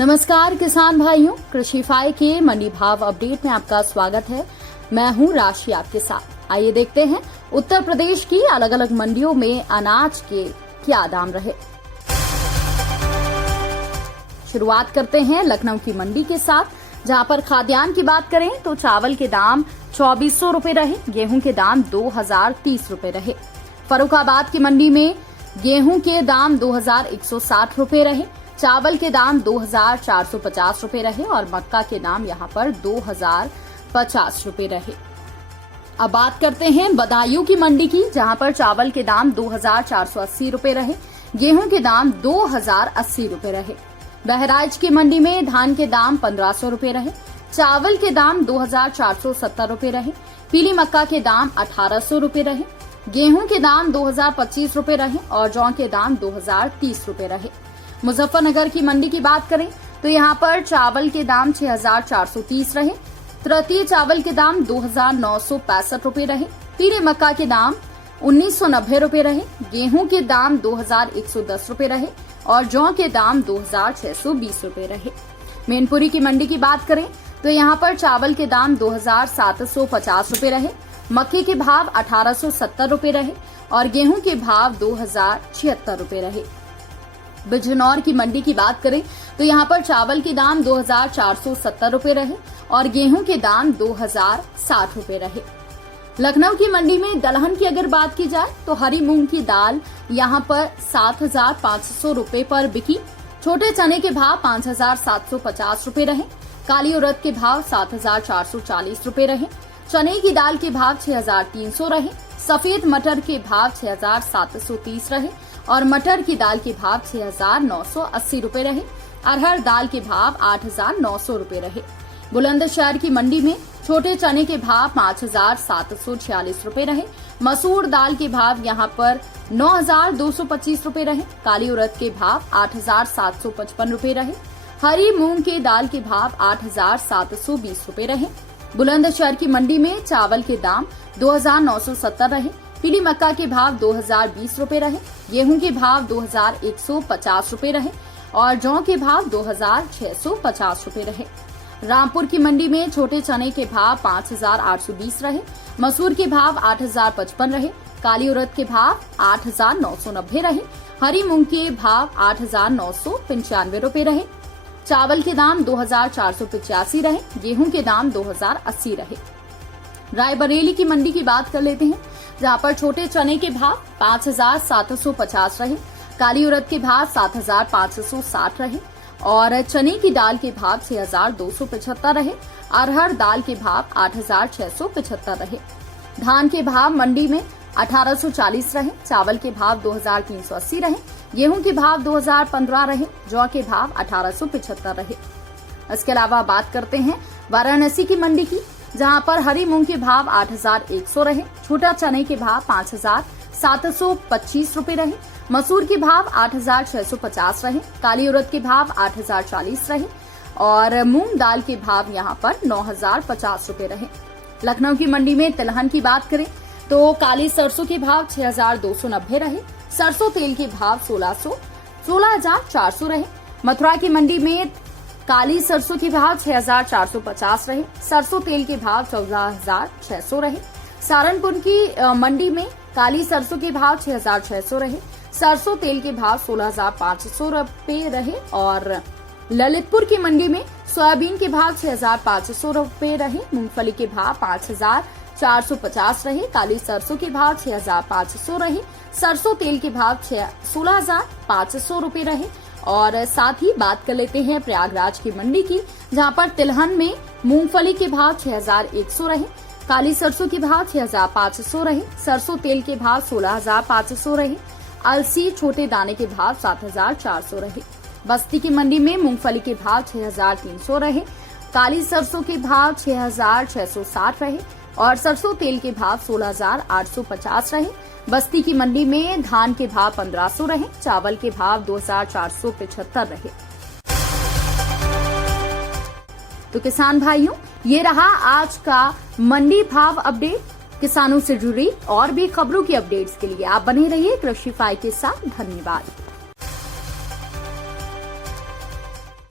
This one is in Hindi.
नमस्कार किसान भाइयों, कृषिफाई के मंडी भाव अपडेट में आपका स्वागत है। मैं हूं राशि आपके साथ। आइए देखते हैं उत्तर प्रदेश की अलग अलग मंडियों में अनाज के क्या दाम रहे। शुरुआत करते हैं लखनऊ की मंडी के साथ, जहां पर खाद्यान्न की बात करें तो चावल के दाम 2400 रुपए रहे, गेहूं के दाम 2030 रुपए रहे। फर्रुखाबाद की मंडी में गेहूं के दाम 2160 रुपए रहे, चावल के दाम 2450 रुपए रहे और मक्का के दाम यहां पर 2050 रुपए रहे। अब बात करते हैं बदायूं की मंडी की, जहां पर चावल के दाम 2480 रुपए रहे, गेहूं के दाम 2080 रुपए रहे। बहराइच की मंडी में धान के दाम 1500 रुपए रहे, चावल के दाम 2470 रुपए रहे, पीली मक्का के दाम 1800 रुपए रहे, गेहूं के दाम 2025 रुपए रहे और जौ के दाम 2030 रुपए रहे। मुजफ्फरनगर की मंडी की बात करें तो यहां पर चावल के दाम 6430 रहे, तृतीय चावल के दाम 2965 रुपए रहे, पीले मक्का के दाम 1990 रुपए रहे, गेहूं के दाम 2110 रुपए रहे और जौ के दाम 2620 रुपए रहे। मैनपुरी की मंडी की बात करें तो यहां पर चावल के दाम 2750 रुपए रहे, मक्के के भाव 1870 रुपए रहे और गेहूं के भाव 2076 रुपए रहे। बिजनौर की मंडी की बात करें तो यहां पर चावल के दाम 2470 रुपए रहे और गेहूं के दाम 2060 रुपए रहे। लखनऊ की मंडी में दलहन की अगर बात की जाए तो हरी मूंग की दाल यहां पर 7500 रुपए पर बिकी, छोटे चने के भाव 5750 रुपए रहे, काली उड़द के भाव 7440 रुपए रहे, चने की दाल के भाव 6300 रहे, सफेद मटर के भाव 6730 रहे और मटर की दाल के भाव 6980 रुपए रहे। अरहर दाल के भाव 8900 रुपए रहे। बुलंदशहर की मंडी में छोटे चने के भाव 5746 रुपए रहे, मसूर दाल के भाव यहां पर 9225 रुपए रहे, काली उड़द के भाव 8755 रुपए रहे, हरी मूंग के दाल के भाव 8720 रुपए रहे। बुलंदशहर की मंडी में चावल के दाम 2970 रहे, पीली मक्का के भाव 2020 रुपए रहे, गेहूं के भाव 2150 रुपए रहे और जौ के भाव 2650 रुपए रहे। रामपुर की मंडी में छोटे चने के भाव 5820 रहे, मसूर के भाव 8055 रहे, काली उड़द के भाव 8990 रहे, हरी मूंग के भाव 8995 रुपए रहे, चावल के दाम 2485 रहे, गेहूं के दाम 2080 रहे। रायबरेली की मंडी की बात कर लेते हैं, जहां पर छोटे चने के भाव 5750 रहे, काली उड़द के भाव 7560 रहे और चने की दाल के भाव 6275 रहे, अरहर दाल के भाव 8675 रहे। धान के भाव मंडी में 1840 रहे, चावल के भाव 2380 रहे, गेहूं के भाव 2015 रहे, जौ के भाव 1875 रहे। इसके अलावा बात करते हैं वाराणसी की मंडी की, जहां पर हरी मूंग के भाव 8100 रहे, छोटा चने के भाव 5725 रुपए रहे, मसूर के भाव 8650 रहे, काली उड़द के भाव 8040 रहे और मूंग दाल के भाव यहां पर 9050 रुपए रहे। लखनऊ की मंडी में तिलहन की बात करें तो काली सरसों के भाव 6290 रहे, सरसों तेल के भाव 16400 रहे। मथुरा की मंडी में काली सरसों के भाव 6450 रहे, सरसों तेल के भाव 14600 रहे। सहारनपुर की मंडी में काली सरसों के भाव 6600 रहे, सरसों तेल के भाव 16500 रुपए रहे और ललितपुर की मंडी में सोयाबीन के भाव 6500 रुपए रहे, मूंगफली के भाव 5450 रहे, काली सरसों के भाव 6500 रहे, सरसों तेल के भाव 16500 रुपए रहे। और साथ ही बात कर लेते हैं प्रयागराज की मंडी की, जहां पर तिलहन में मूंगफली के भाव 6100 रहे, काली सरसों के भाव 6500 रहे, सरसों तेल के भाव 16500 रहे, अलसी छोटे दाने के भाव 7400 रहे। बस्ती की मंडी में मूंगफली के भाव 6300 रहे, काली सरसों के भाव 6660 रहे और सरसों तेल के भाव 16850 रहे। बस्ती की मंडी में धान के भाव 1500 रहे, चावल के भाव 2475 रहे। तो किसान भाइयों, ये रहा आज का मंडी भाव अपडेट। किसानों से जुड़ी और भी खबरों की अपडेट्स के लिए आप बने रहिए कृषिफाई के साथ। धन्यवाद।